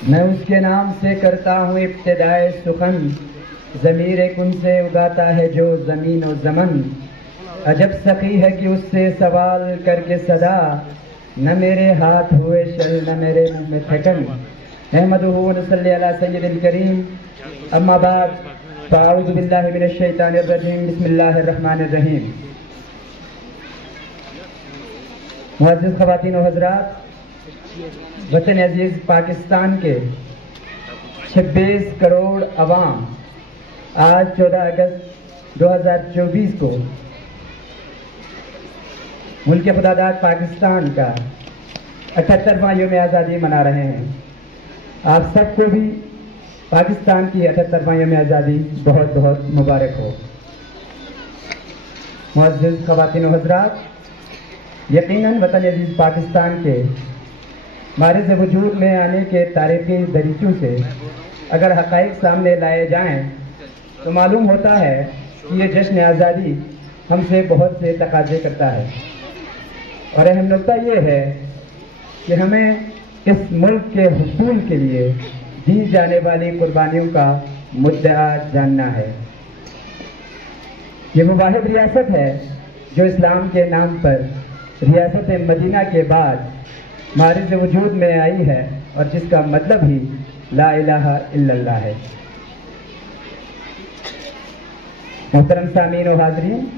मैं उसके नाम से करता हूँ इब्तिदाए सुखन, ज़मीर कुन से उगाता है जो ज़मीन और ज़मन। अजब सखी है कि उससे सवाल करके सदा, न मेरे हाथ हुए शल न मेरे मुँह में थकन। अहमदुहु व नसल्ली अला सय्यदिल करीम, अम्मा बाद, फ़अऊज़ु बिल्लाहि मिनश शैतानिर रजीम, बिस्मिल्लाहिर रहमानिर रहीम। मुअज़्ज़िज़ ख़वातीन व हज़रात, वतन अजीज़ पाकिस्तान के 26 करोड़ अवाम आज 14 अगस्त 2024 को मुल्क खुदादाद पाकिस्तान का 78वां यौम आज़ादी मना रहे हैं। आप सबको भी पाकिस्तान की 78वां यौम आज़ादी बहुत बहुत मुबारक हो। मुअज़्ज़िज़ ख़वातीन व हज़रात, यकीनन वतन अजीज़ पाकिस्तान के मारिज़ वजूद में आने के तारीख़ी दरीचों से अगर हक़ाइक़ सामने लाए जाएं तो मालूम होता है कि ये जश्न आज़ादी हमसे बहुत से तकाज़े करता है। और अहम नुक्ता ये है कि हमें इस मुल्क के हुसूल के लिए दी जाने वाली कुर्बानियों का मुद्दा जानना है। ये वो वाहिद रियासत है जो इस्लाम के नाम पर रियासत मदीना के बाद मारिज़ वजूद में आई है और जिसका मतलब ही ला इलाहा इल्लल्लाह है। मोहतरम सामीन और हाज़रीन,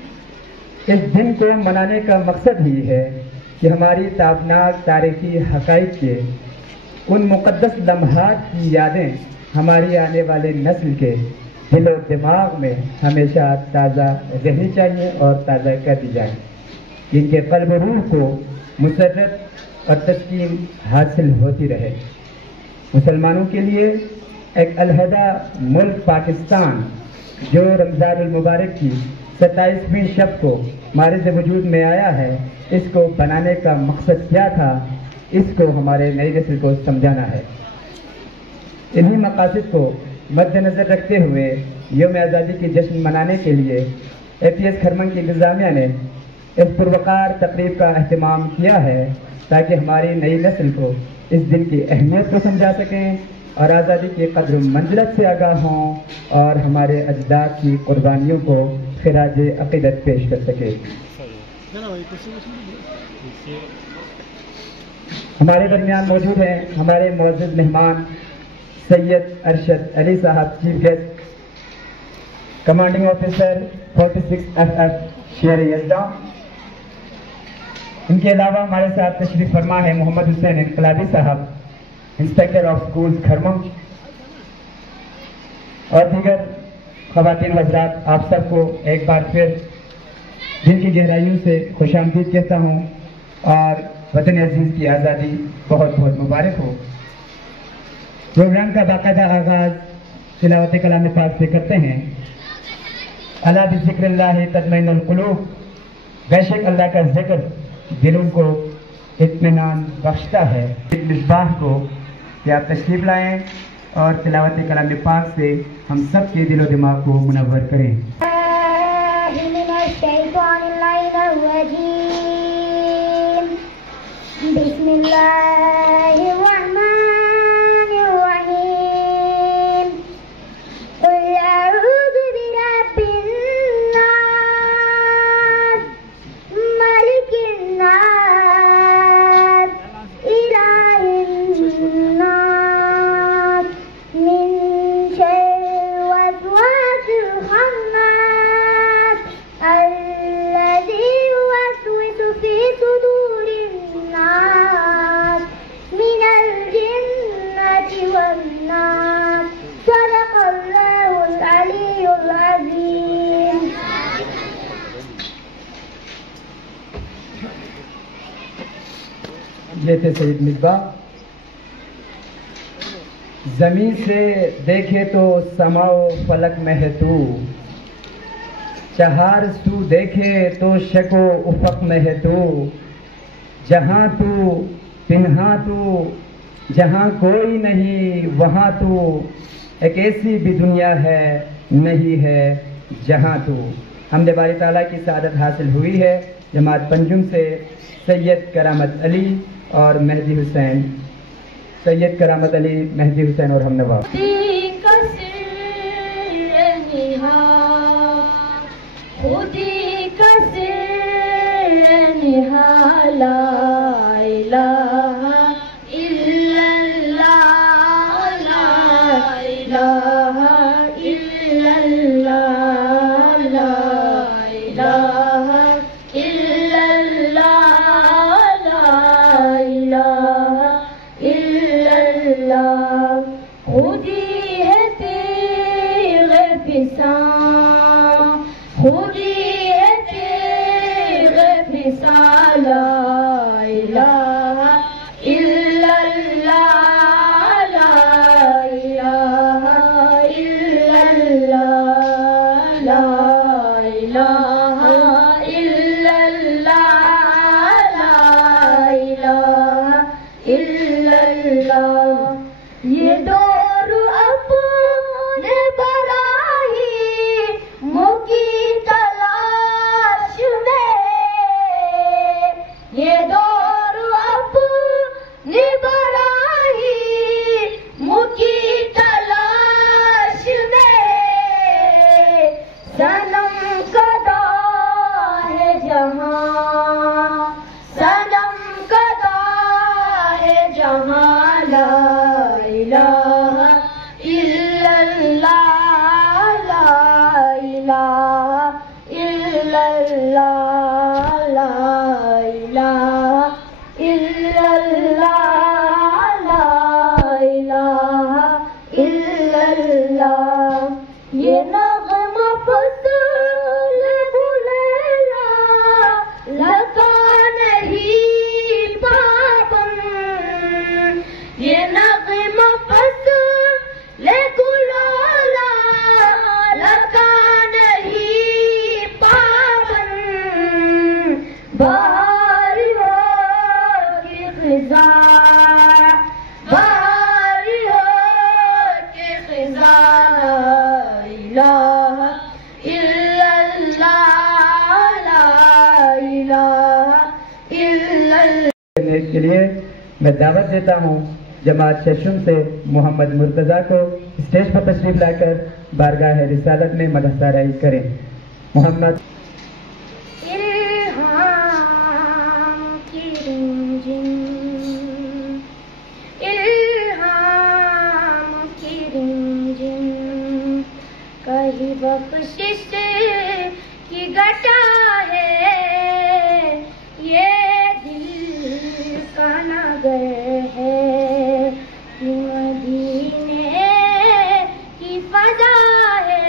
इस दिन को मनाने का मकसद ही है कि हमारी ताबनाक तारीख़ी हक़ाइक़ के उन मुक़द्दस लम्हात की यादें हमारी आने वाले नस्ल के दिल और दिमाग में हमेशा ताज़ा रहनी चाहिए और ताज़ा कर दी जाए, जिनके क़ल्ब रूह को मुसर्रत और तस्कीन हासिल होती रहे। मुसलमानों के लिए एक अलहदा मुल्क पाकिस्तान जो रमज़ानुल मुबारक की 27वीं शब को मारिज़ वजूद में आया है, इसको बनाने का मकसद क्या था, इसको हमारे नई नस्ल को समझाना है। इन्हीं मकासद को मद्देनज़र रखते हुए यौम आज़ादी की जश्न मनाने के लिए APS खरमन की इंतज़ामिया ने इस पुरवकार तकरीब का अहतमाम किया है ताकि हमारी नई नस्ल को इस दिन की अहमियत को समझा सकें और आज़ादी की कद्र मंजिलत से आगाह हों और हमारे अजदाद की कुर्बानियों को खिराज अक़ीदत पेश कर सके। हमारे दरमियान मौजूद हैं हमारे मुअज़्ज़िज़ मेहमान सैयद अरशद अली साहब, chief guest, commanding officer 46 FF शेर यज़दा। इनके अलावा हमारे साथ तशरीफ़ फरमा है मोहम्मद हुसैन इनकलाबी साहब, इंस्पेक्टर ऑफ स्कूल्स खरमन, और दीगर ख़वातीन हज़रात, आप सबको एक बार फिर दिल की गहराइयों से खुशामदीद कहता हूँ और वतन अजीज़ की आज़ादी बहुत बहुत मुबारक हो। प्रोग्राम का बाकायदा आगाज़ तिलावत कलाम पाक से करते हैं। अला बिज़िक्रिल्लाहि तत्मइन्नुल क़ुलूब, बेशक अल्लाह का जिक्र दिलों को इत्मीनान बख्शता है। इस मिसबाह को कि आप तशरीफ़ लाएँ और तिलावत कलाम पाक से हम सब के दिलो दिमाग को मुनव्वर करें। ये थे सैयद मिसबाह। ज़मीन से देखे तो समाओ फलक में है तू, चहार सू देखे तो शको उफक में है तू, जहाँ तू पिन्हा तू जहाँ कोई नहीं वहाँ तू, एक ऐसी भी दुनिया है नहीं है जहाँ तू। हमदे बारी ताला की सादत हासिल हुई है जमात पंजुम से सैयद करामत अली और मेहदी हुसैन सैयद करामत अली, मेहदी हुसैन और हमनवा। ये दौर अपने बराही मुकी तलाश में, ये दौर अपने बराही मुकी तलाश में, सनम कदा है जहां, सनम कदा है जहां, ला इलाहा इल्लल्लाह, ला इलाहा इल्लल्लाह, ला इलाहा इल्लल्लाह, ला इलाहा इल्लल्लाह। ये नग़मा फ़ज़ल बुलैला लगा नहीं पाबंद, ये नग़मा फ़ज़ल गुलाला लगा नहीं पाबंद। बहार हो कि ख़िज़ां, बहार हो कि ख़िज़ां, ला इलाहा इल्लल्लाह, ला इलाहा इल्लल्लाह। के लिए मैं दावत देता हूँ जमात शशुम से मोहम्मद मुर्तज़ा को स्टेज पर तशरीफ लाकर बारगाह रिसालत में मदहसाराई करें। मोहम्मद। इल्हाम की रिमझिम, इल्हाम की रिमझिम, कहीं बख्शिश की घटा है, ये दिल का नगर है, मदीने की फजा है,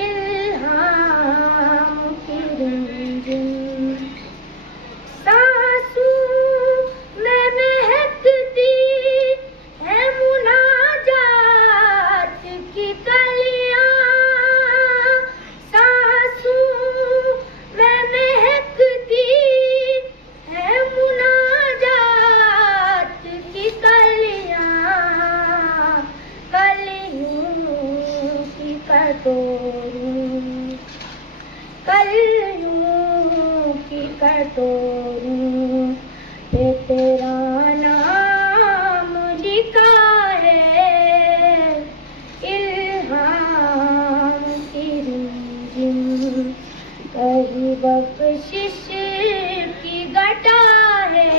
इल्हाम की रिमझिम, सांसों में महकती है मुनाजात की कलियां, सांसों में महकती है मुनाजात की कलियां, कलियों की कटोरूं, कलियों की कटोरूं पे तेरा नाम लिखा है, इल्हाम की रिमझिम, कहीं बख्शिश की घटा है,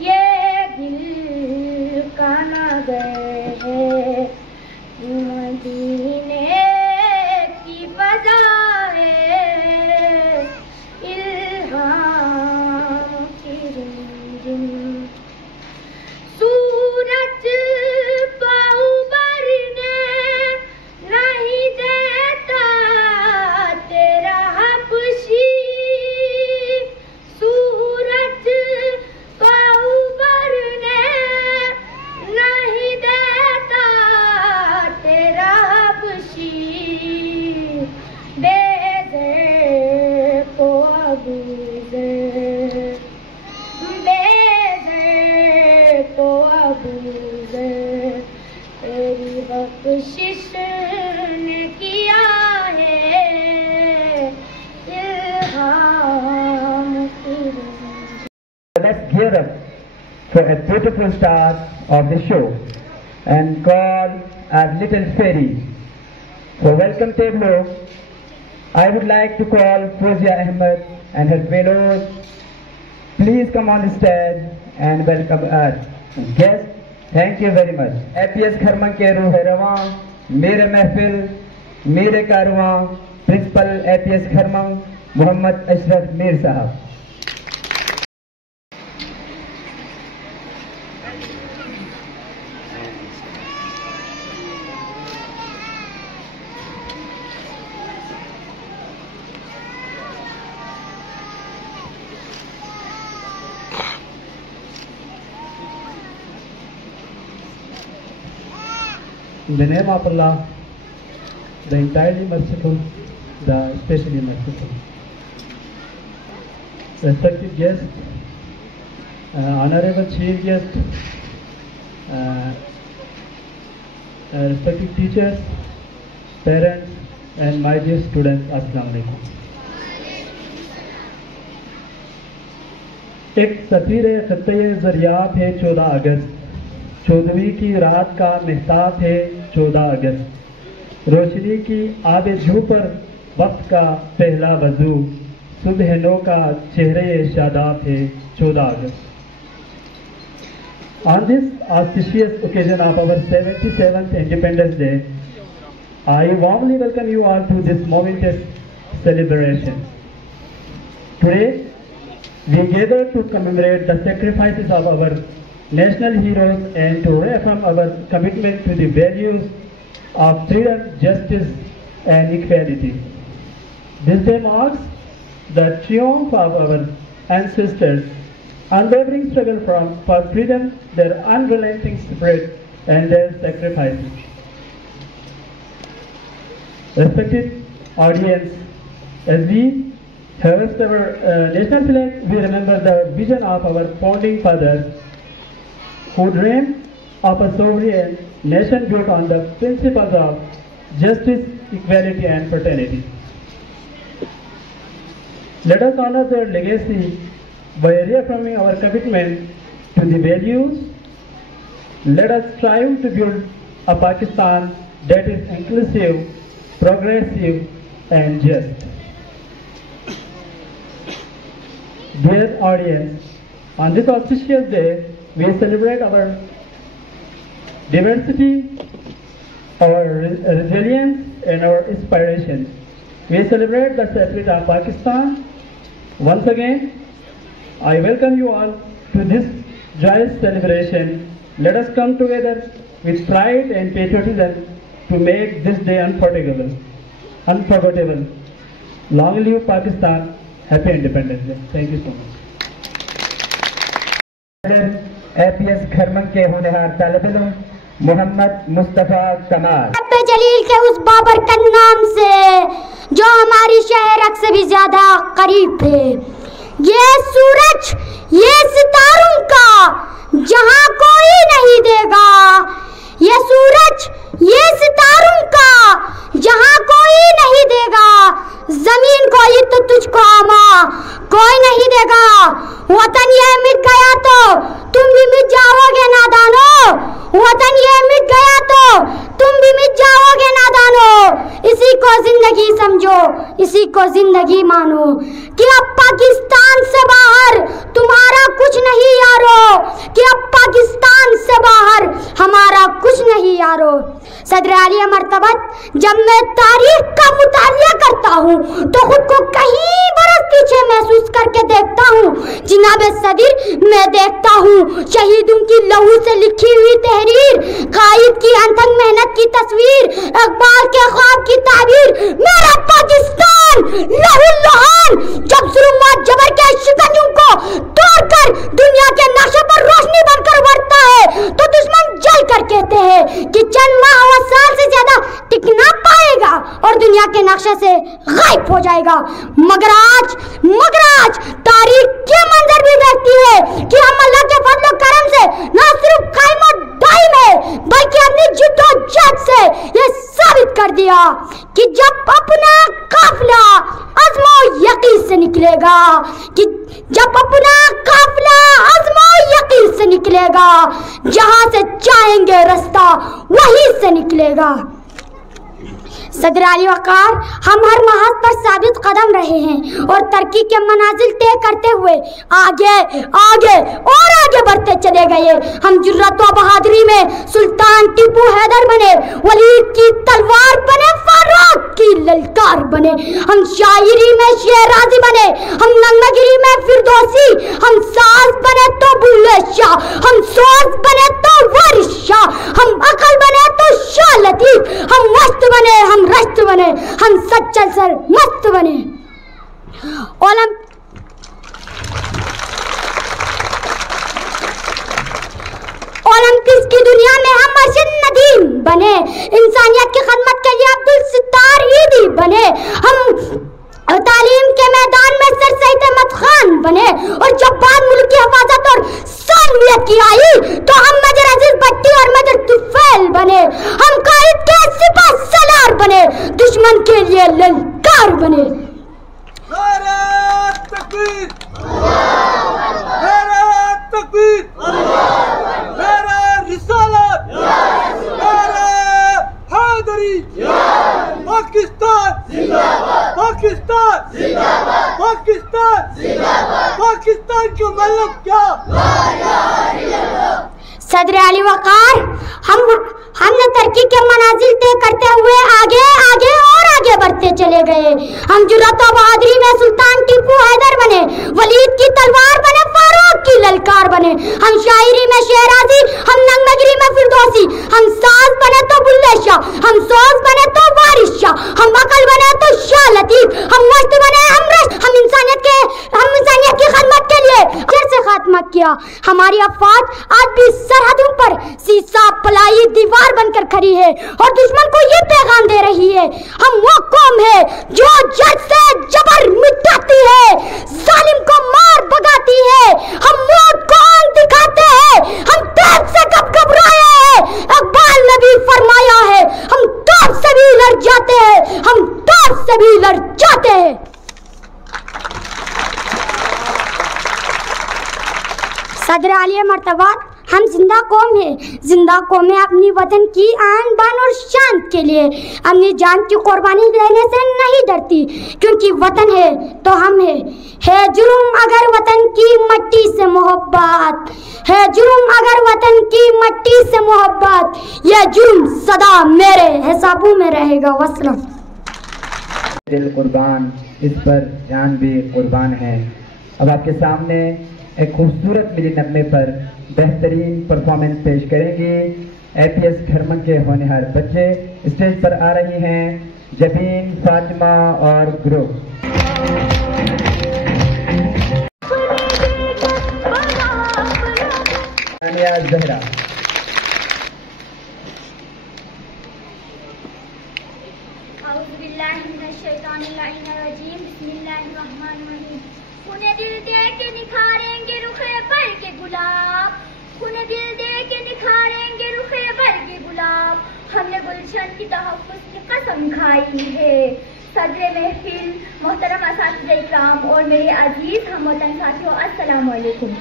ये दिल का नगर है, मदीने की फजा है, इल्हाम की रिमझिम। सूरज का उबरने नहीं देता तेरा हबशी, सूरज का उबरने नहीं देता तेरा हबशी, बेज़र को अबूज़र, बेज़र को अबूज़र, तेरी बख्शिश ने किया है, इल्हाम की रिमझिम। Let's gear up for a beautiful start of the show and call our little fairy. For welcome tableau, I would like to call Fozia Ahmed and her fellows. Please come on the stage and welcome our guests. Thank you very much. APS Kharmang के रूह रवां, मेरे महफिल, मेरे कारवां, principal APS Kharmang Mohammad Ashraf Mir साहब. In the name of Allah, the entirely merciful, the especially merciful. Respected guests, honorable chief guest, respected teachers, parents, and my dear students, Assalamu alaikum. एक सफीर खत्ते ज़रियाब है 14 अगस्त, 14वीं की रात का महताब है 14 अगस्त, रोशनी की आबे झू पर वक्त का पहला वजू, सुबह नो का चेहरे शादाब है 14 अगस्त. On this auspicious occasion of our 77th Independence Day, I warmly welcome you all to this momentous celebration. Today, we gather to commemorate the sacrifices of our national heroes and to reaffirm our commitment to the values of freedom, justice, and equality. This day marks the triumph of our ancestors' unwavering struggle for freedom, their unrelenting spirit, and their sacrifices. Respected audience, as we hoist our national flag, we remember the vision of our founding fathers, who dreamed of a sovereign nation built on the principles of justice, equality, and fraternity. Let us honor their legacy by reaffirming our commitment to the values. Let us strive to build a Pakistan that is inclusive, progressive, and just. Dear audience, on this auspicious day, we celebrate our diversity, our resilience, and our inspiration. We celebrate the spirit of Pakistan. Once again, I welcome you all to this joyous celebration. Let us come together with pride and patriotism to make this day unforgettable. Long live Pakistan. Happy Independence Day. Thank you so much. APS Kharmang के होनहार तालिब इल्म मोहम्मद मुस्तफा कमाल. रब्बे जलील के उस बाबर का नाम से जो हमारी शहर से भी ज्यादा करीब थे. ये सूरज, ये सितारों का जहां कोई नहीं देगा. ये सूरज, ये सितारों का जहां कोई नहीं देगा. जमीन को ये तो तुझको आमा कोई नहीं देगा. वतन ये मिट गया तो तुम भी मिट जाओगे नादानो. वतन ये मिट गया तो तुम भी मिट जाओगे नादानो. इसी को जिंदगी समझो, इसी को जिंदगी मानो कि अब पाकिस्तान से बाहर तुम्हारा कुछ नहीं यारो. कि अब पाकिस्तान से बाहर हमारा कुछ नहीं यारो. सदर आलिया मर्तबत, जब मैं तारीख का मुतालिया करता हूँ तो खुद को कहीं बरस पीछे महसूस करके देखता हूँ. जिनाबे सदर, मैं देखता हूँ शहीदों की लहू से लिखी हुई तहरीर, कायद की अनथक मेहनत की तस्वीर, इकबाल के ख्वाब की ताबीर. मेरा पाकिस्तान लहू लुहान जब जुल्म और जबर के शिकंजों को तोड़कर दुनिया के नक्शे पर रोशनी बनकर उभरता है तो दुश्मन जल कर कहते हैं कि चंद माह और साल से ज्यादा टिक ना पाएगा और दुनिया के नक्शे से गायब हो जाएगा. मगर आज तारीख के मंजर भी देखती है कि हम अल्लाह के फजल और करम से न सिर्फ कायम और दायम है बल्कि अपनी जिद्दोजहद से ये साबित कर दिया कि जब अपना काफिला अज़्म यकीन से निकलेगा, कि जब अपना काफिला अज़्म यकीन से निकलेगा, जहां से चाहेंगे रास्ता वहीं से निकलेगा। सदर आली वक़ार, हम हर महाज पर साबित कदम रहे हैं और तरक्की के मनाजिल तय करते हुए आगे आगे और आगे बढ़ते चले गए। हम जुर्रत व बहादुरी में सुल्तान टीपू हैदर बने, वलीद की तलवार बने, फारूक की ललकार बने। हम शायरी में शेराजी बने, हम नगमगिरी में फिरदौसी, हम साज बने तो बुल्ले शाह, हम सोज बने तो वारिस शाह, हम अकल बने तो शाह लतीफ, हम मस्त बने, हम रस्त बने, हम सच्चल सर मस्त बने। ओलंपिक्स की दुनिया में हम अर्शद नदीम बने, इंसानियत की खदमत के लिए अब्दुल सित्तार ईदी बने। हम तालीम के मैदान में सर सईद अहमद खान बने और जब बात मुल्क की हिफाजत और सालमियत की आई तो हम मेजर अजीज भट्टी और मेजर तुफैल बने। हम कायद के सिपह सलार बने, दुश्मन के लिए ललकार बने। नारे तकबीर, नारे तकबीर, नारे रिसालत, नारे हैदरी, पाकिस्तान जिंदाबाद, पाकिस्तान जिंदाबाद, पाकिस्तान जिंदाबाद, पाकिस्तान का मतलब क्या? सदर आली वक़ार, हमने तरक्की के मनाजिल तय करते हुए आगे आगे और आगे बढ़ते चले गए। हम जुर्रत व बहादुरी में सुल्तान टीपू हैदर बने, वलीद की तलवार बने, फारूक की ललकार बने। हम शायरी में शेराजी, हम नगमगिरी में फिरदौसी, हम साज बने तो बुल्ले शाह, हम सोज बने तो वारिस शाह, हम अकल बने तो शाह लतीफ, हम मस्त बने, हम इंसानियत की खदमत के लिए फिर से खात्मा किया। हमारी अफवाज आज भी सरहदों पर सीसा पलाई दीवार बनकर खड़ी है और दुश्मन को ये पैगाम दे रही है, हम वो कौम है जो जड़ से जबर मिटाती है, जालिम को मार भगाती है, हम मौत को आंख दिखाते हैं, हम तौब से कब घबराए हैं। इकबाल ने भी फरमाया है, हम तौब से भी लड़ जाते हैं, हम तौब से भी लड़ जाते हैं। सदर आलिया मर्तबा, हम जिंदा कौम है, जिंदा कौमें अपनी वतन की आन बान और शान के लिए अपनी जान की कुर्बानी देने से नहीं डरती, क्योंकि वतन है तो हम है जुर्म अगर वतन की मट्टी से मोहब्बत, है जुर्म अगर वतन की मट्टी से मोहब्बत, यह जुर्म सदा मेरे हिसाबों में रहेगा। वसलम। दिल कुर्बान, इस पर जान भी कुर्बान है। अब आपके सामने एक खूबसूरत मिली नगमे पर बेहतरीन परफॉर्मेंस पेश करेंगे APS खरमन के होनहार बच्चे। स्टेज पर आ रही हैं जबीन, फातिमा और ग्रुप। जहरा। उन्हें दिल दे के निखारेंगे रुखे पर के गुलाब, उन्हें दिल दे के निखारेंगे रुखे पर के गुलाब, हमने गुलशन की तहफ़्फ़ुज़ की कसम खाई है। सदर महफिल, मोहतरम असातिज़े इकराम और मेरे अजीज हमवतन साथियों, अस्सलाम वालेकुम।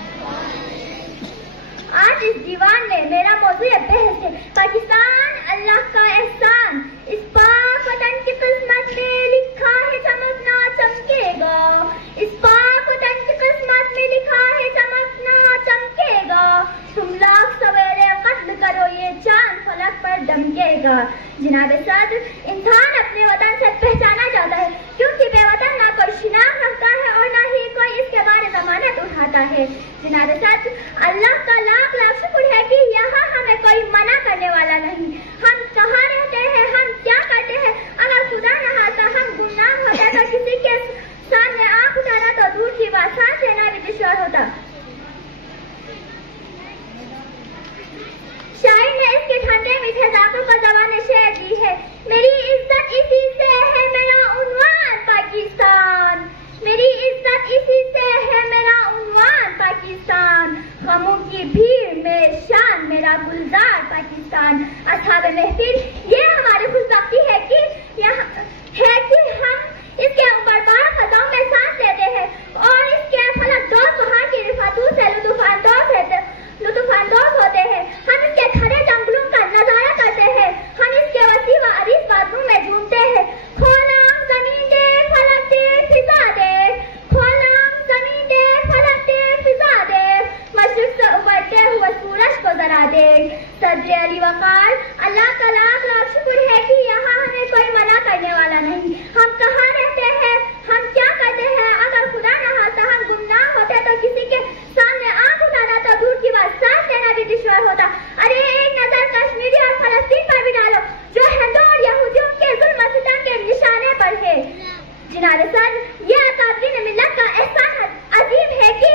आज इस दीवान में मेरा मौज़ू बहस है पाकिस्तान अल्लाह का एहसान। इस पाक वतन की किस्मत में लिखा है चमकना चमकेगा, इस पाक वतन की किस्मत में लिखा है चमकना चमकेगा, तुम लाख सवेरे कत्ल करो ये चांद फलक पर दमकेगा। जनाब सदर, इंसान अपने वतन से पहचाना जाता है, क्योंकि बेवतन ना कोई शिनाख्त रखता है और ना ही कोई इसके बारे ज़मानत उठाता है। जनाब सदर, अल्लाह का लाख लाख शुक्र है कि यहाँ हमें कोई मना करने वाला नहीं। हम कहाँ रहते हैं, हम क्या करते हैं, अगर खुदा न खाता हम गुमनाम होते तो किसी के सामने आंख उठाना तो दूर की बात, सांस लेना भी दुश्वार होता। शायर ने इसके ठंडे मीठे दांतों का ज़बान शेर दी है। मेरी इज्जत इसी से है मेरा उन्वान पाकिस्तान, मेरी इज्जत इसी से है मेरा उन्वान पाकिस्तान, गमों की भीड़ में शान मेरा गुलजार पाकिस्तान। अस्हाब महफिल, ये हमारी खुशबख्ती है कि हम इसके ऊपर 12 फजाओं में सांस लेते हैं और इसके फलक दो पहाड़ की रिफातू से लुत्फ सदर अली वकार, अल्लाह का लाख लाख शुक्र है कि यहाँ हमें कोई मना करने वाला नहीं। हम कहाँ रहते हैं, हम क्या करते हैं, अगर खुदा न खास्ता हम गुमनाम होते तो किसी के सामने आंख उठाना तो दूर की बात सांस लेना भी दुश्वार होता। अरे एक नजर कश्मीरी और फलस्तीन पर भी डालो जो हिंदू और यहूदियों के जुल्म सितम के निशाने पर है। जिनारे सर, यह अकाबरीन मिल्लत का एहसान अजीम है कि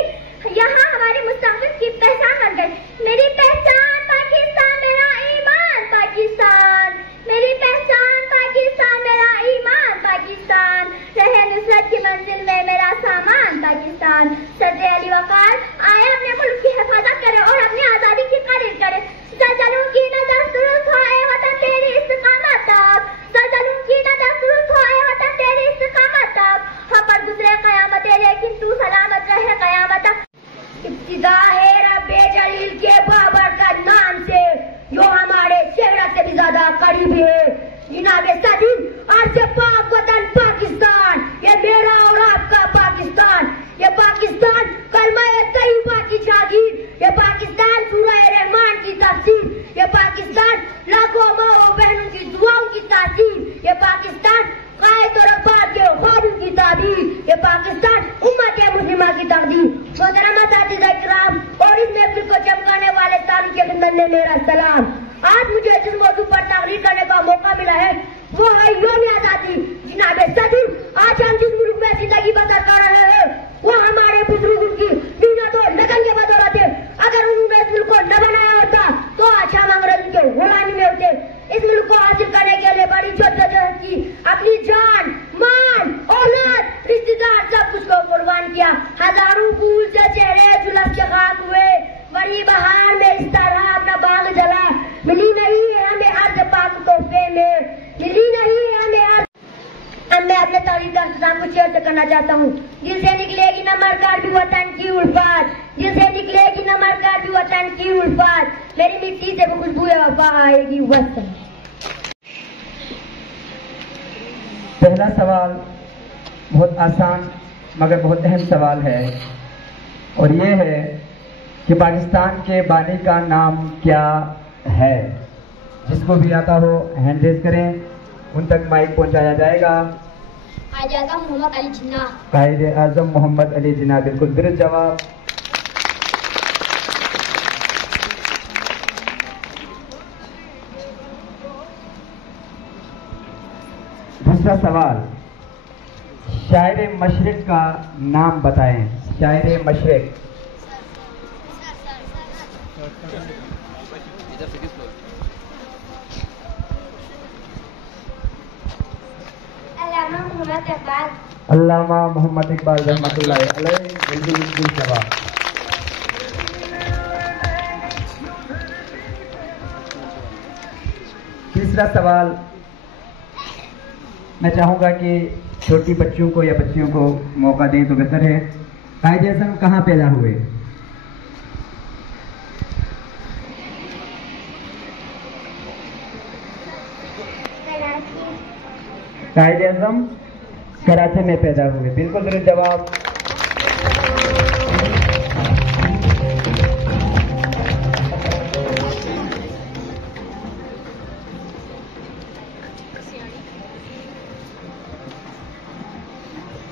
यहाँ हमारे मुस्तकबिल की पहचान बन गई। मेरी पहचान पाकिस्तान, मेरा ईमान पाकिस्तान, मेरी पहचान पाकिस्तान, मेरा ईमान पाकिस्तान, रहे नुसरत की मंजिल में मेरा सामान पाकिस्तान। सदर अली वकार आए अपने मुल्क की हिफाजत करे और अपनी आजादी की कदर करे। ज़लज़लों की न दस्तुरुस्त हो ए वतन तेरी इस्तिकामत तक, ज़लज़लों की न दस्तुरुस्त हो ए वतन तेरी इस्तिकामत तक, हम पर गुजरे क़यामत लेकिन तू सलामत रहे क़यामत तक। इब्तिदा है रब्बे जलील के बाबरकत नाम से जो हमारे शहर से भी ज्यादा करीब है। जिनाबे सदीन अर्ज़ पाक वतन पाकिस्तान, ये मेरा और आपका पाकिस्तान, ये पाकिस्तान कलमा तैयबा की जागीर, ये पाकिस्तान सूरह रहमान की तफसीर, ये पाकिस्तान लाखों माओ बहनों की दुआओं की तासीर, ये पाकिस्तान कायद और अब्बास के ख्वाबों की ताबीर, ये पाकिस्तान उम्मत मुस्लिमा की तकदीर। मोहतरम असातिज़ा इकराम और इस महफिल को चमकाने वाले सारी के खिदमत में मेरा सलाम। आज मुझे जिस मौजू पर तकरीर करने का मौका मिला है वो है यौम आजादी। जिनाबे सदर, आज हम जिस मुल्क में जिंदगी बसर कर रहे हैं वो हमारे बुजुर्गों की मेहनत और लगन के बदौलत है। अगर उन्होंने इस मुल्क को न बनाया होता तो आज हम अंग्रेजों के गुलामी में होते। इस मुल्क को हासिल करने के लिए बड़ी जद्दोजहद की, अपनी जान, मान, औलाद, रिश्तेदार सब कुछ को कुर्बान किया। हजारों फूल से चेहरे झुलस के खाक हुए, बड़ी बहार में इस तरह अपना बाग जला। मिली नहीं है हमें अर्ज़ पाक तोहफे में, मिली नहीं है हमें अर्ज़। अब मैं अपने तारीख का इंतजाम कुछ शेयर करना चाहता हूँ। दिल से निकलेगी न मरकर भी वतन की उल्फत, दिल से निकलेगी न मरकर भी वतन की उल्फत, मेरी मिट्टी से वो खुशबू वफा आएगी वतन। पहला सवाल बहुत आसान मगर बहुत अहम सवाल है और ये है कि पाकिस्तान के बानी का नाम क्या है। जिसको भी आता हो हैंड रेज करें, उन तक माइक पहुंचाया जाएगा। कायद-ए-आज़म मोहम्मद अली जिन्ना। कायद-ए-आज़म मोहम्मद अली जिन्ना, बिल्कुल दुरुस्त जवाब। दूसरा सवाल, शायर मशरिक का नाम बताएं। शायर मशरिक। अल्लामा मोहम्मद इकबाल रहमतुल्लाह अलैह, बिल्कुल जवाब। तीसरा सवाल, मैं चाहूंगा कि छोटी बच्चियों को या बच्चियों को मौका दें तो बेहतर है। कायद-ए-आज़म कहाँ पैदा हुए? कायद-ए-आज़म कराची में पैदा हुए, बिल्कुल दुरुस्त जवाब।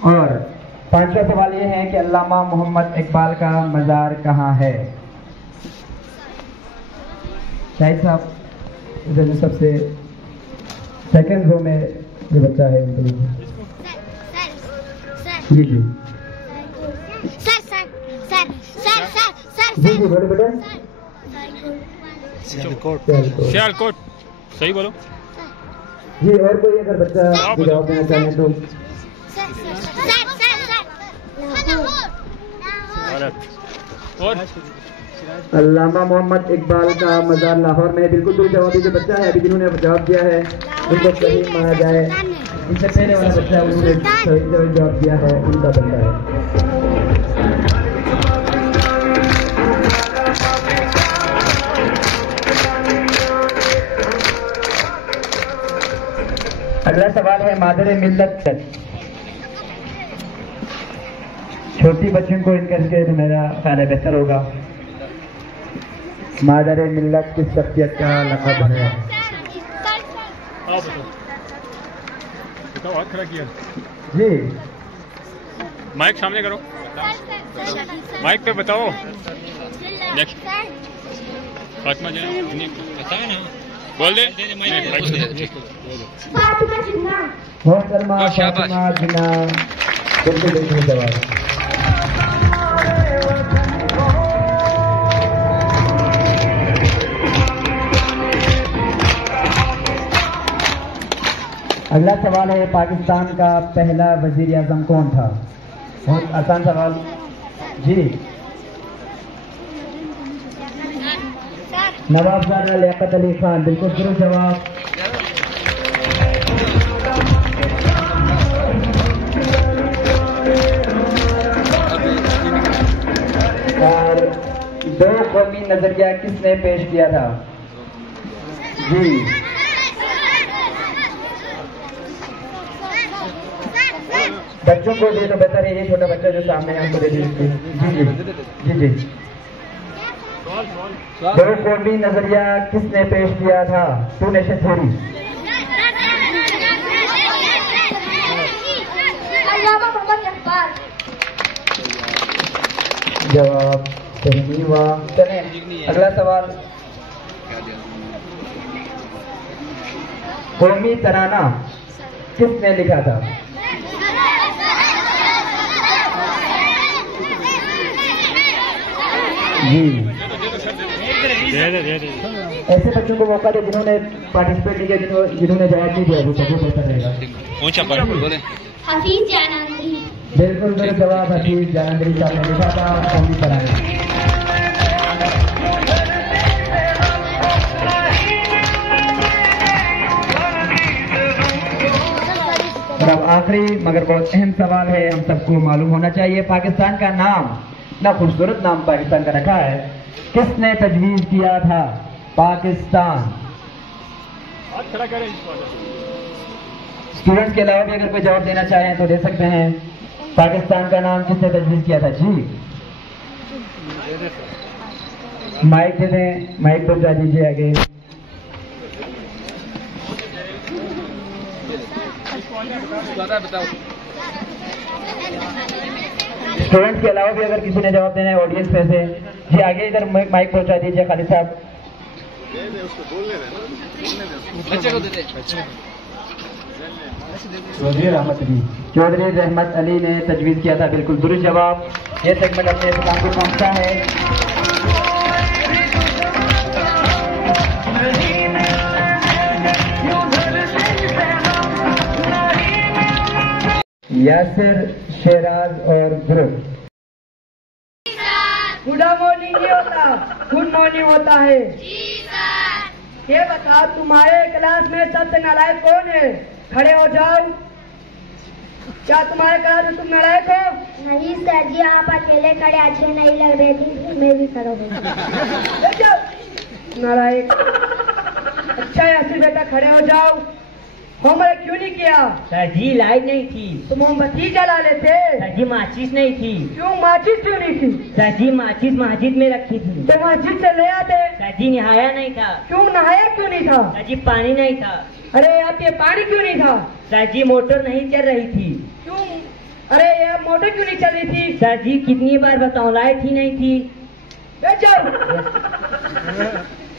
और पांचवा सवाल ये है कि अल्लामा मोहम्मद इकबाल का मज़ार कहाँ है? शाहिद साहब, इधर सबसे सेकंड रो में जो बच्चा है जी जी जी जी बोलो बेटा। सियालकोट, सही बोलो जी। और कोई अगर बच्चा जवाब देना चाहे तो। और अल्लामा मोहम्मद इकबाल का मज़ार लाहौर में, बिल्कुल दुरुस्त जवाब। जो बच्चा है अभी जिन्होंने जवाब दिया है उनको सही माना जाए। इनसे पहले वाला बच्चा उन्होंने सही जवाब दिया है, उनका बनता है। अगला सवाल है मादर मिल्लत। छोटी बच्चियों को इनका मेरा ख्याल है बेहतर होगा। मादर मिल्लत की शख्सियत का लक़ब है। बताओ, हाथ खड़ा किया जी, माइक सामने करो, माइक पे बताओ। नेक्स्ट फातिमा जी बोल दे। मोहतरमा फातिमा जिन्ना, बिल्कुल बिल्कुल जवाब। अगला सवाल है, पाकिस्तान का पहला वजीर आजम कौन था? बहुत आसान सवाल जी। नवाब ज़ारा लियाकत अली खान, बिल्कुल दुरुस्त जवाब। और दो कौमी नजरिया किसने पेश किया था? जी, बच्चों को दे तो बेहतर है, ये छोटा बच्चा जो सामने है हमको दे दीजिए। जी जी जी जी। दो कौमी नजरिया किसने पेश किया था? Two nation theory. जवाब सही नहीं हुआ। चलें अगला सवाल, कौमी तराना किसने लिखा था? जी, ऐसे बच्चों को मौका दे जिन्होंने पार्टिसिपेट नहीं किया, जिन्होंने जवाब नहीं दिया, वो बेहतर रहेगा। हफीज जानांदरी। बिल्कुल मेरे जवाब हफीज जानांदरी साहब ने लिखा था कौमी तराना। और अब आखिरी मगर बहुत अहम सवाल है, हम सबको मालूम होना चाहिए, पाकिस्तान का नाम, इतना खूबसूरत नाम पाकिस्तान का रखा है, किसने तजवीज़ किया था? पाकिस्तान। स्टूडेंट्स के अलावा भी अगर कोई जवाब देना चाहें तो दे सकते हैं। पाकिस्तान का नाम किसने तजवीज़ किया था? जी, माइक दे दें, माइक पहुंचा दीजिए आगे। स्टूडेंट्स के अलावा भी अगर किसी ने जवाब देना है ऑडियंस में से, जी आगे इधर माइक पहुंचा दीजिए। खालिद साहब, चौधरी रहमत अली ने तजवीज़ किया था, बिल्कुल दुरुस्त जवाब। ये सेगमेंट अपने इख्तिताम को पहुंचता है। यासिर, शेराज और ग्रुप। गुड मॉर्निंग नहीं होता, गुड मॉर्निंग होता है। ये बता, तुम्हारे क्लास में सबसे नालायक कौन है? खड़े हो जाओ। क्या तुम्हारे क्लास में तुम नालायक हो? नहीं सर जी, आप अकेले खड़े अच्छे नहीं लग रहे थे, मैं भी खड़ा हूँ। नालायक। अच्छा यासिर बेटा खड़े हो जाओ। होमवर्क क्यों नहीं किया? सर जी लाइट नहीं थी। तो मोमबत्ती जला लेते। सर जी माचिस नहीं थी। क्यों माचिस क्यों नहीं थी? सर जी माचिस मस्जिद में रखी थी। तो मस्जिद से ले आते। सर जी नहाया नहीं था। क्यों नहाया क्यों नहीं था? सर जी पानी नहीं था। अरे आपके पानी क्यों नहीं था? सर जी मोटर नहीं चल रही थी। क्यों? अरे यार मोटर क्यों नहीं चल रही थी? सर जी कितनी बार बताऊं, लाइट ही नहीं थी। जाओ।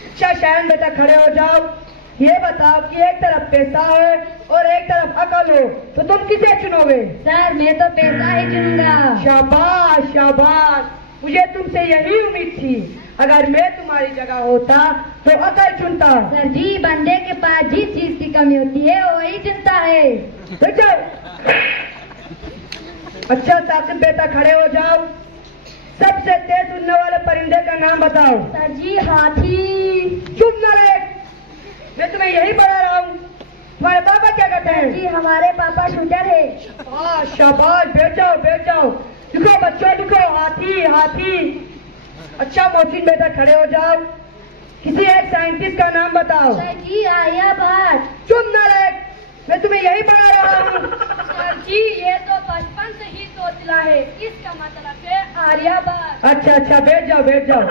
अच्छा शायन बेटा खड़े हो जाओ। ये बताओ कि एक तरफ पैसा है और एक तरफ अकल हो, तो तुम किसे चुनोगे? सर मैं तो पैसा ही चुनूंगा। शाबाश शाबाश, मुझे तुमसे यही उम्मीद थी। अगर मैं तुम्हारी जगह होता तो अकल चुनता। सर जी बंदे के पास जिस चीज की कमी होती है वही चुनता है। अच्छा साकिब बेटा खड़े हो जाओ। सबसे तेज उड़ने वाले परिंदे का नाम बताओ। सर जी हाथी। चुप न रहे, मैं तुम्हें यही पढ़ा रहा हूँ। तुम्हारे पापा क्या करते हैं? जी हमारे पापा शूटर है। शाबाश, बैठ जाओ बैठ जाओ। लिखो बच्चों लिखो, हाथी हाथी। अच्छा मोहसिन बेटा खड़े हो जाओ। किसी एक साइंटिस्ट का नाम बताओ। सर जी आर्यभट्ट। चुप न रहे, मैं तुम्हें यही पढ़ा रहा हूँ। सर जी ये तो बचपन से ही सोचना है, इसका मतलब है आर्यभट्ट। अच्छा अच्छा बैठ जाओ बैठ जाओ।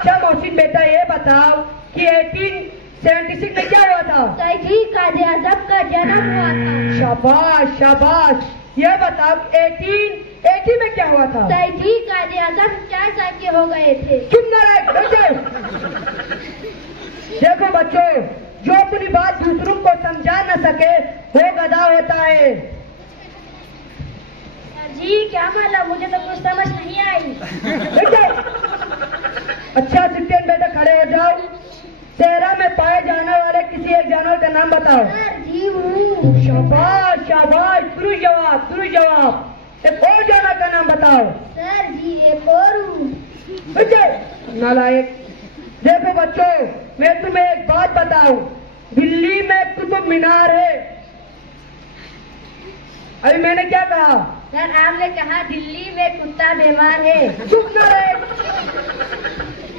अच्छा मोहसिन बेटा ये बताओ कि 1876 में क्या हुआ था? सर जी कायद-ए-आज़म का जन्म हुआ था। शाबाश शाबाश। ये बताओ 1880 में क्या हुआ था? सर जी कायद-ए-आज़म 4 साल के हो गए थे। चुप ना रहे बच्चे। देखो बच्चों, जो अपनी बात दूसरों को समझा न सके वो गधा होता है। सर जी क्या मालूम, मुझे तो कुछ समझ नहीं आई। अच्छा सिप्टियन बेटा खड़े हो जाओ। सहरा में पाए जाने वाले किसी एक जानवर का नाम बताओ। सर जी ऊँट। शाबाश शाबाश, दुरुस्त जवाब दुरुस्त जवाब। एक और जानवर का नाम बताओ। सर जी एक और ऊँट। बच्चे नालायक। देखो बच्चों, मैं तुम्हें एक बात बताऊं, दिल्ली में कुतुब मीनार है। अभी मैंने क्या कहा? सर आपने कहा दिल्ली में कुत्ता बीमार है। चुप न रहे।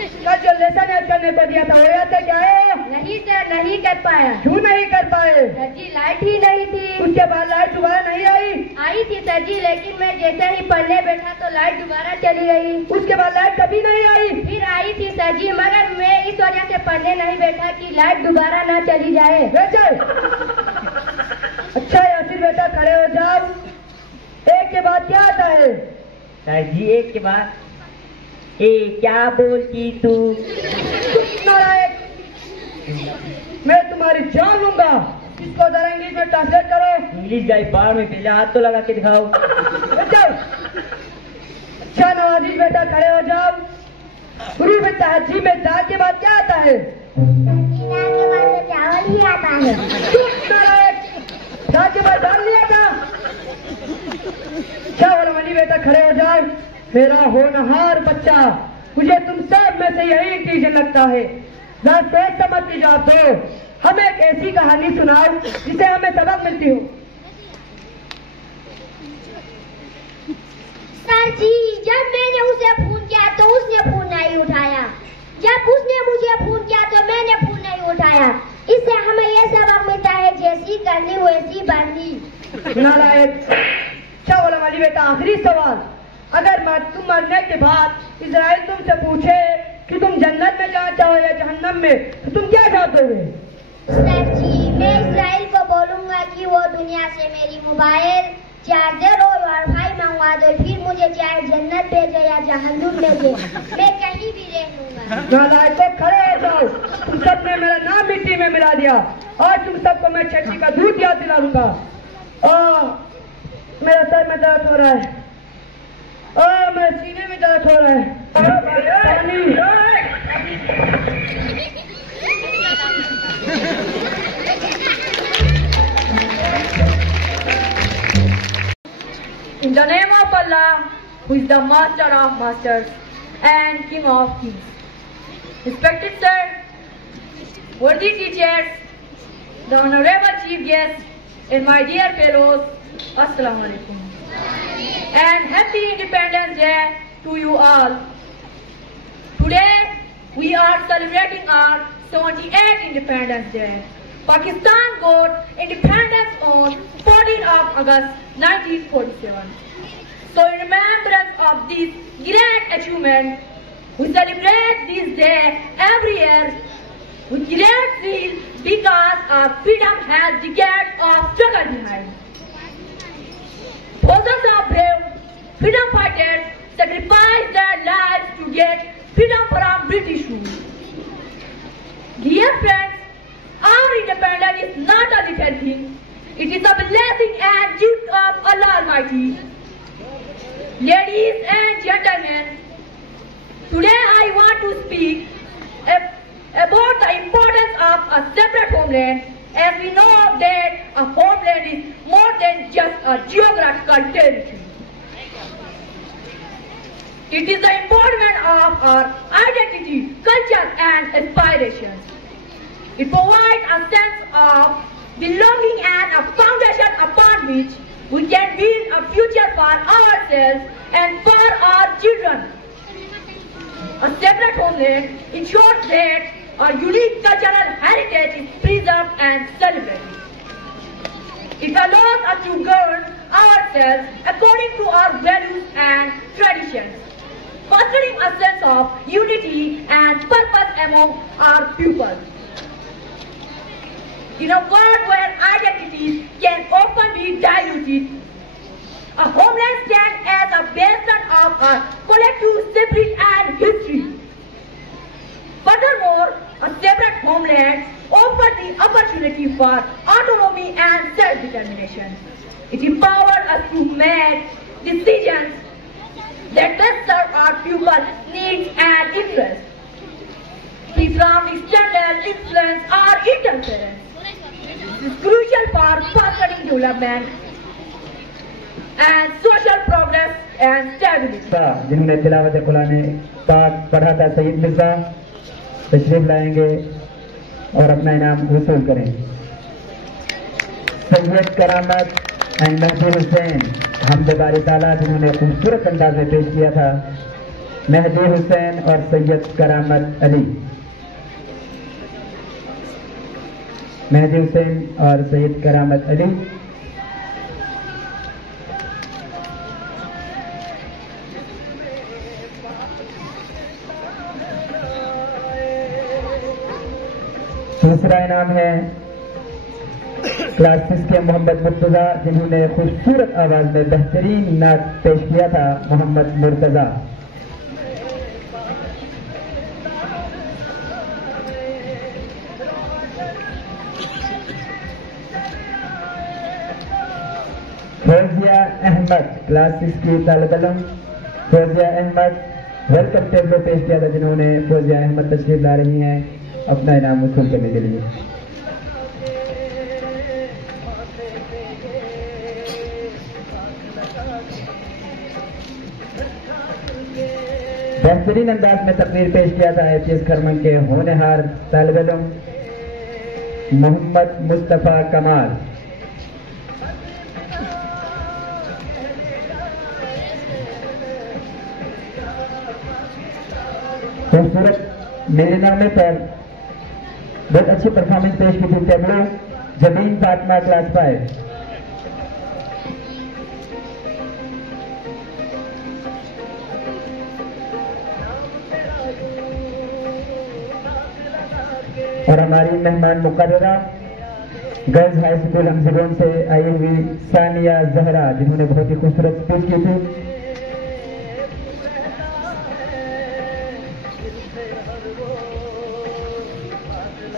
कल जो लेसन ऐड करने को दिया था वो याद है क्या है? नहीं सर नहीं कर पाया। क्यों नहीं कर पाए? सर जी लाइट ही नहीं थी। उसके बाद लाइट दोबारा नहीं आई? आई थी सर जी, लेकिन मैं जैसे ही पढ़ने बैठा तो लाइट दोबारा चली गई। उसके बाद लाइट कभी नहीं आई? फिर आई थी सर जी, मगर मैं इस वजह से पढ़ने नहीं बैठा कि लाइट दोबारा ना चली जाए। अच्छा यासिर बेटा खड़े हो जाओ। एक के बाद क्या आता है? सर जी एक के बाद ए क्या बोलती तू? नालायक, मैं तुम्हारी जान लूंगा। इसको जरा इंग्लिश में ट्रांसलेट करो। इंग्लिश गाई बाढ़ में, पहले हाथ तो लगा के दिखाओ। अच्छा नवाजिश बेटा खड़े हो जाओ। शुरू में तहजीब में दाल के बाद क्या आता है? दाल के बाद तो चावल ही आता है। दाल के बाद दाल नहीं आता? अच्छा वाला बेटा खड़े हो जाओ। मेरा होनहार बच्चा, मुझे तुम सब में से यही इंटेलिजेंट लगता है। ना सोच समझ के जवाब दो। हमें एक ऐसी कहानी सुनाओ जिसे हमें सबक मिलती हो। सर जी जब मैंने उसे फोन किया तो उसने फोन नहीं उठाया, जब उसने मुझे फोन किया तो मैंने फोन नहीं उठाया। इससे हमें यह सबक मिलता है जैसी करनी वैसी बननी। नालायक। अच्छा वाली बेटा आखिरी सवाल, अगर तुम मरने के बाद इजराइल तुमसे पूछे कि तुम जन्नत में जाना चाहो या जहन्नम में, तो तुम क्या जवाब दोगे? सर जी मैं इजराइल को बोलूंगा कि वो दुनिया से मेरी मोबाइल, चार्जर और वाईफाई मंगवा दो, फिर मुझे चाहे जन्नत भेजे या जहन्नुम भेजे, मैं कहीं भी रह लूंगा। नालायक को खड़े हो जाओ। तुम सबने मेरा नाम मिट्टी में मिला दिया और तुम सबको मैं छठी का दूध याद दिला दूंगा। मेरा सर में दर्द हो रहा है। मेरे सीने में दर्द हो रहा है। In the name of Allah, who is the master of masters and king of kings. Respected sir, worthy teachers, the honorable chief guests, and my dear fellows, Assalamu alaikum. And happy Independence Day to you all. Today we are celebrating our 78th Independence Day. Pakistan got independence on 14th of August 1947. So in remembrance of this great achievement, we celebrate this day every year with great zeal because our freedom has decades of struggle behind. Thousands of brave freedom fighters sacrificed their lives to get freedom from British rule. Dear friends, our independence is not a little thing. It is a blessing and gift of Allah Almighty. Ladies and gentlemen, today I want to speak about the importance of a separate homeland, as we know that a homeland is more than just a geographical territory. It is the embodiment of our identity, culture and aspirations. It provides a sense of belonging and a foundation upon which we can build a future for ourselves and for our children. A separate homeland ensures that our unique cultural heritage is preserved and celebrated. It allows us to govern ourselves according to our values and traditions. fostering a sense of unity and purpose among our pupils. In a world where identities can often be diluted, a homeland stands as a bastion of our collective spirit and history. Furthermore, a separate homeland offers the opportunity for autonomy and self-determination. It empowers us to make decisions that best serve our pupils' needs and interests, free from external influence or interference. This is crucial for fostering development and social progress and stability. जिन्होंने तिलावत कुरान पाक पढ़ा था सईद मिर्जा तशरीफ लाएंगे और अपना इनाम वसूल करें। सैयद करामत एंड महदी हुसैन हमद बारी ताला जिन्होंने खूबसूरत अंदाज में पेश किया था। महदी हुसैन और सैयद करामत अली। महदी हुसैन और सैयद करामत अली। दूसरा इनाम है क्लास 6 के मोहम्मद मुर्तजा जिन्होंने खूबसूरत आवाज में बेहतरीन नात पेश किया था। मोहम्मद मुर्तजा। फौजिया अहमद क्लास 6 की तालिब इल्म फौजिया अहमद वेलकम टेबलो पेश किया था जिन्होंने फौजिया अहमद तशरीफ ला रही हैं अपना इनाम वसूल करने के लिए। बेहतरीन अंदाज में तकरीर पेश किया था एपीएस खरमन के होनहार तालिब इल्म मोहम्मद मुस्तफा कमाल। खूबसूरत मेरे नामे पर बहुत अच्छी परफॉर्मेंस पेश की थी टेबलो जबीन फातिमा क्लास 5। और हमारी मेहमान मुकर्ररा गर्ल्स हाई स्कूल हमजगोन से आई हुई सानिया जहरा जिन्होंने बहुत ही खूबसूरत स्पीच की थी।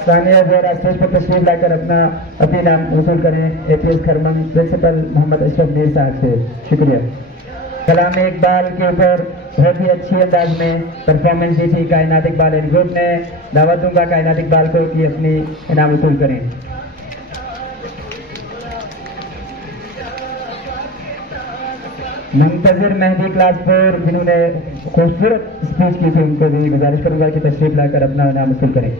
सानिया जहरा स्टेज पर तशरीफ लाकर अपने नाम वसूल करें एपीएस खरमन प्रिंसिपल मोहम्मद अशरफ मीर साहब से। शुक्रिया। कलाम इकबाल के ऊपर बहुत ही अच्छी अंदाज में परफॉर्मेंस दी थी कायनात इकबाल एंड ग्रुप ने। दावत दूंगा कायनात इकबाल को कि अपनी इनाम वसूल करें। मुंतजिर मेहदी क्लास 4 जिन्होंने खूबसूरत स्पीच की थी उनको भी गुजारिश करूंगा कि तशरीफ लाकर अपना इनाम वसूल करें।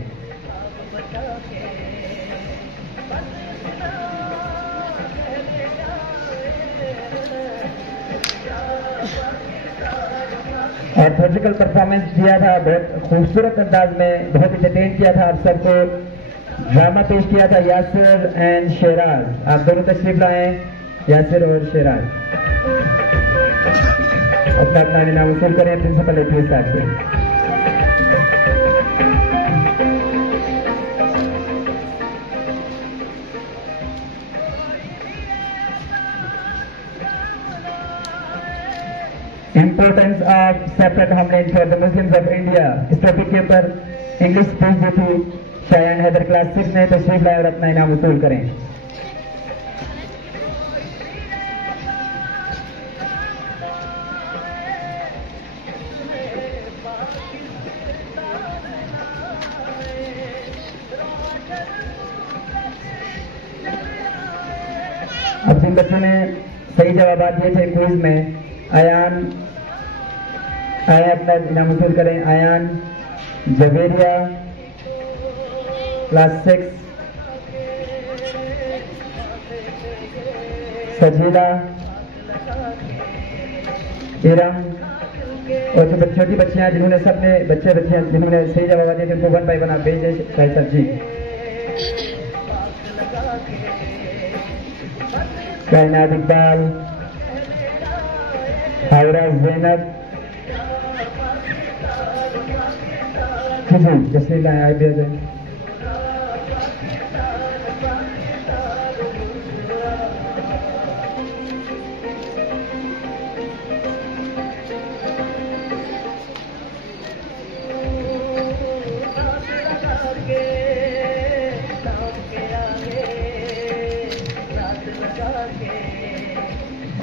और फिजिकल परफॉर्मेंस दिया था बहुत खूबसूरत अंदाज में, बहुत इंटरटेन किया था आप सबको। ड्रामा पेश किया था यासिर एंड शेराज। आप दोनों तशरीफ लाए यासिर और शेराज। अपना अपना इनाम वसूल करें प्रिंसिपल एपीएस साहब से। Importance of separate homeland for the Muslims of India इस टॉपिक के ऊपर इंग्लिश स्पीच दी थी शायान हैदर क्लास 6 ने। तशरीफ लाए और अपना इनाम वसूल करें। अब जिन बच्चों ने सही जवाब दिए थे क्विज में आयान आए अपना इनाम वसूल करें। आयान जवेरिया क्लास 6, सजीला, इरम और जो छोटी बच्चियां जिन्होंने सबने बच्चियां जिन्होंने सही जवाब दिए थे उनको 1 by 1 आप भेज दें सर जी। कायनात इकबाल, हावरा ज़ैनब, जी जसलीन लाएं IPS है।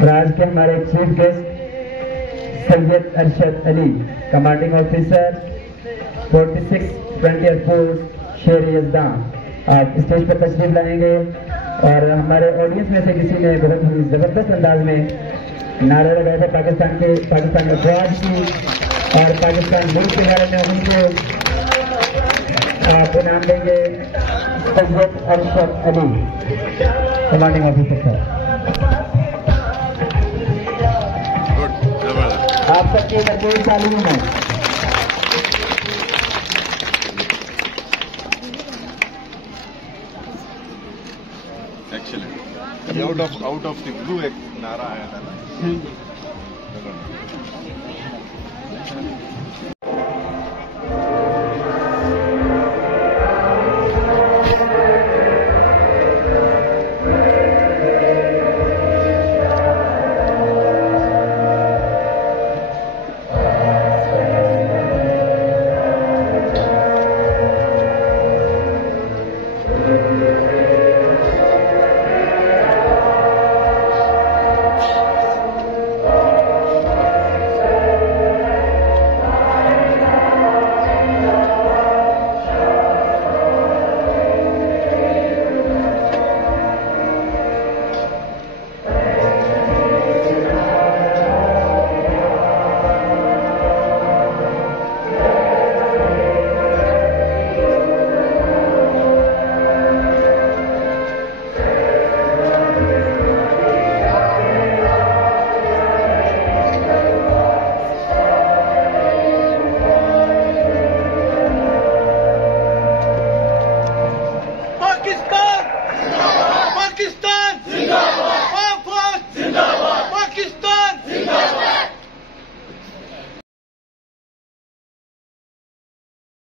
और आज के हमारे chief guest Syed Arshad Ali, commanding officer 46 frontier force शेर यज़दान, आप स्टेज पर तशरीफ लाएंगे और हमारे ऑडियंस में से किसी ने बहुत ही जबरदस्त अंदाज में नारे लगाए थे पाकिस्तान में ख्वाज की और पाकिस्तान मुल्क के बारे में उनको आप इनाम देंगे Syed Arshad Ali, commanding officer sir. आप सबके भरपूर तालीम है। Excellent. Out of the blue एक नारा आया था ना।